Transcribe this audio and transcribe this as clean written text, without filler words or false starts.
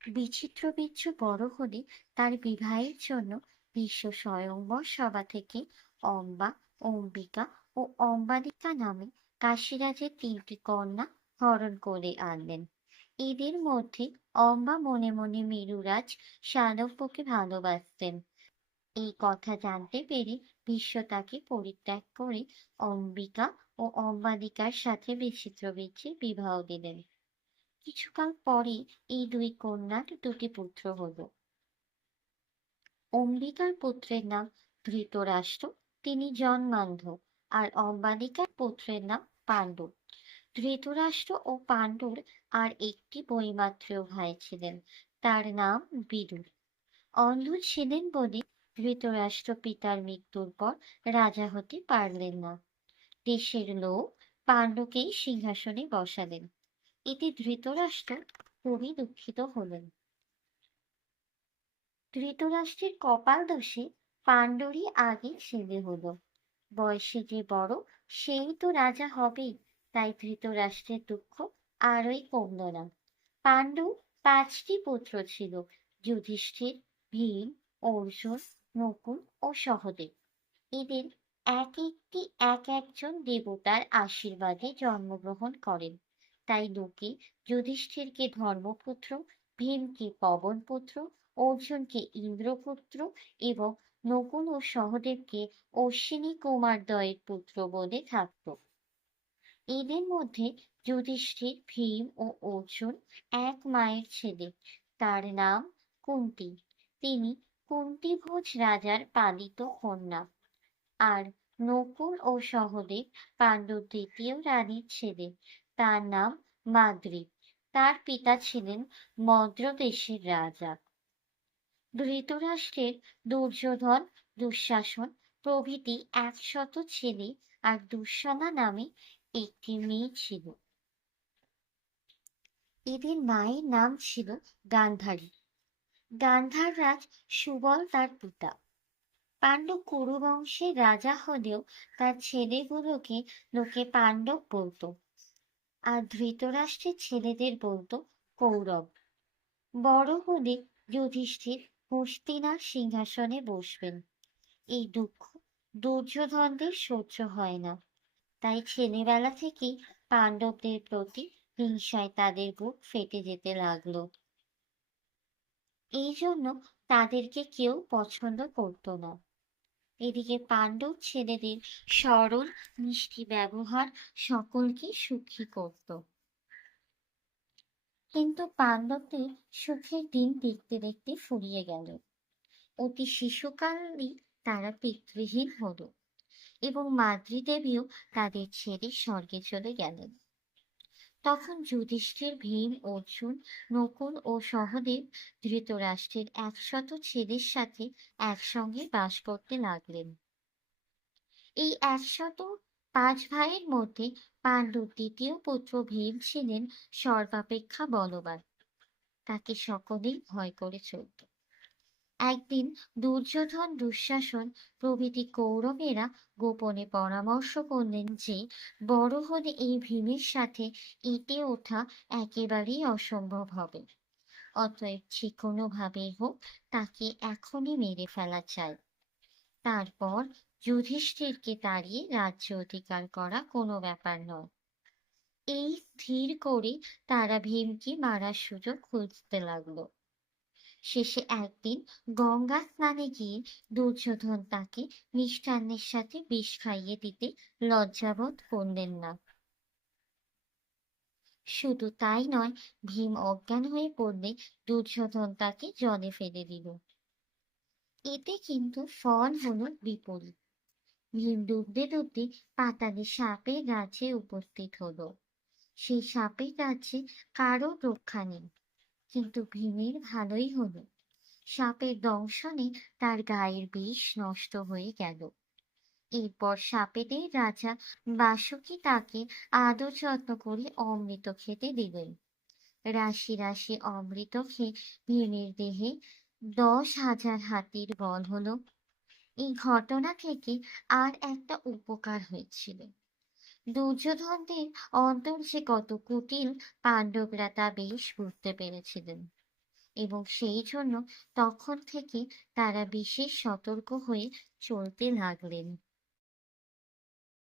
বিচিত্রবীর্য বড় হলে তার বিবাহের জন্য বিশ্ব স্বয়ংবর সভা থেকে অম্বা, অম্বিকা ও অম্বালিকা নামে কাশীরাজের তিনটি কন্যা হরণ করে আনলেন। এদের মধ্যে অম্বা মনে মনে মেরুরাজ শালব্যকে ভালোবাসতেন। এই কথা জানতে পেরে ভীষ্ম তাকে পরিত্যাগ করে অম্বিকা ও অম্বালিকার সাথে বিচিত্রবীর্যের বিবাহ দিলেন। কিছুকাল পরে এই দুই কন্যার দুটি পুত্র হল। অম্বিকার পুত্রের নাম ধৃতরাষ্ট্র, তিনি জন্মান্ধ, আর অম্বালিকার পুত্রের নাম পাণ্ডু। ধৃতরাষ্ট্র ও পাণ্ডুর আর একটি বৈমাত্রেয় ভাই ছিলেন, তার নাম বিদুর। অন্ধ ছিলেন বলে ধৃতরাষ্ট্র পিতার মৃত্যুর পর রাজা হতে পারলেন না। দেশের লোক পাণ্ডুকেই সিংহাসনে বসালেন। এতে ধৃতরাষ্ট্র খুবই দুঃখিত হলেন। ধৃতরাষ্ট্রের কপাল দোষে পাণ্ডুরই আগে ছেলে হলো। বয়সে যে বড়, সেই তো রাজা হবেই, তাই ধৃতরাষ্ট্রের দুঃখ আরই কমল না। পাণ্ডু পাঁচটি পুত্র ছিল: যুধিষ্ঠির, ভীম, অর্জুন, নকুল ও সহদেব। এদের এক একজন দেবতার আশীর্বাদে জন্মগ্রহণ করেন। তাই লোকে যুধিষ্ঠিরকে ধর্মপুত্র, ভীমকে পবনপুত্র, অর্জুনকে ইন্দ্রপুত্র এবং নকুল ও সহদেবকে অশ্বিনী কুমারদ্বয়ের পুত্র বলে থাকত। এদের মধ্যে যুধিষ্ঠির, ভীম ও অর্জুন এক মায়ের ছেলে, তার নাম কুন্তী। তিনি কুন্তীভোজ রাজার পালিত কন্যা। আর নকুল ও সহদেব পাণ্ডুর দ্বিতীয় রানীর ছেলে, তার নাম মাদ্রী। তার পিতা ছিলেন মদ্র দেশের রাজা। ধৃতরাষ্ট্রের দুর্যোধন, দুঃশাসন প্রভৃতি 100 ছেলে আর দুঃশলা নামে একটি মেয়ে ছিল। এদের মায়ের নাম ছিল গান্ধারী। গান্ধার রাজ সুবল তার পিতা। পাণ্ডব কুরু বংশের রাজা হলেও তার ছেলেগুলোকে লোকে পাণ্ডব বলতো, আর ধৃতরাষ্ট্রের ছেলেদের বলতো কৌরব। বড় হলে যুধিষ্ঠির হস্তিনার সিংহাসনে বসবেন। এই দুঃখ দুর্যোধনদের সহ্য হয় না, তাই ছেলেবেলা থেকেই পাণ্ডবদের প্রতি হিংসায় তাদের বুক ফেটে যেতে লাগলো। এই জন্য তাদেরকে কেউ পছন্দ করতো না। এদিকে পাণ্ডব ছেলেদের সরল মিষ্টি ব্যবহার সকলকে সুখী করত। কিন্তু পাণ্ডবদের সুখের দিন দেখতে দেখতে ফুরিয়ে গেল। অতি শিশুকালেই তারা পিতৃহীন হল এবং মাদ্রী দেবীও তাদের ছেড়ে স্বর্গে চলে গেলেন। তখন যুধিষ্ঠির, ভীম, অর্জুন, নকুল ও সহদেব ধৃতরাষ্ট্রের 100 ছেলের সাথে একসঙ্গে বাস করতে লাগলেন। এই 105 ভাইয়ের মধ্যে পাণ্ডুর দ্বিতীয় পুত্র ভীম ছিলেন সর্বাপেক্ষা বলবান। তাকে সকলেই ভয় করে চলত। একদিন দুর্যোধন, দুঃশাসন প্রভৃতি কৌরবেরা গোপনে পরামর্শ করলেন যে বড় হলে এই ভীমের সাথে এঁটে ওঠা একেবারেই অসম্ভব হবে। অতএব যে কোনো ভাবেই হোক তাকে এখনই মেরে ফেলা চাই। তারপর যুধিষ্ঠিরকে তাড়িয়ে রাজ্য অধিকার করা কোনো ব্যাপার নয়। এই স্থির করে তারা ভীমকে মারার সুযোগ খুঁজতে লাগলো। শেষে একদিন গঙ্গা স্নানে গিয়ে দুর্যোধন তাকে মিষ্টান্নের সাথে বিষ খাইয়ে দিতে লজ্জাবোধ করলেন না। শুধু তাই নয়, ভীম অজ্ঞান হয়ে পড়লে দুর্যোধন তাকে জলে ফেলে দিল। এতে কিন্তু ফল হলো বিপরীত। ভীম ডুবতে ডুবতে পাতালে সাপের রাজ্যে উপস্থিত হলো। সেই সাপের রাজ্যে কারো রক্ষা নেই, কিন্তু ভীমের ভালোই হলো। সাপের দংশনে তার গায়ের বিষ নষ্ট হয়ে গেল। এরপর সাপেদের রাজা বাসুকি তাকে আদর যত্ন করে অমৃত খেতে দিলেন। রাশি রাশি অমৃত খেয়ে ভীমের দেহে 10,000 হাতির বল হলো। এই ঘটনা থেকে আর একটা উপকার হয়েছিল। দুর্যোধনদের অন্তর যে কত কুটিল, পাণ্ডবরা তা বেশ বুঝতে পেরেছিলেন। এবং সেই জন্য তখন থেকে তারা বিশেষ সতর্ক হয়ে চলতে লাগলেন।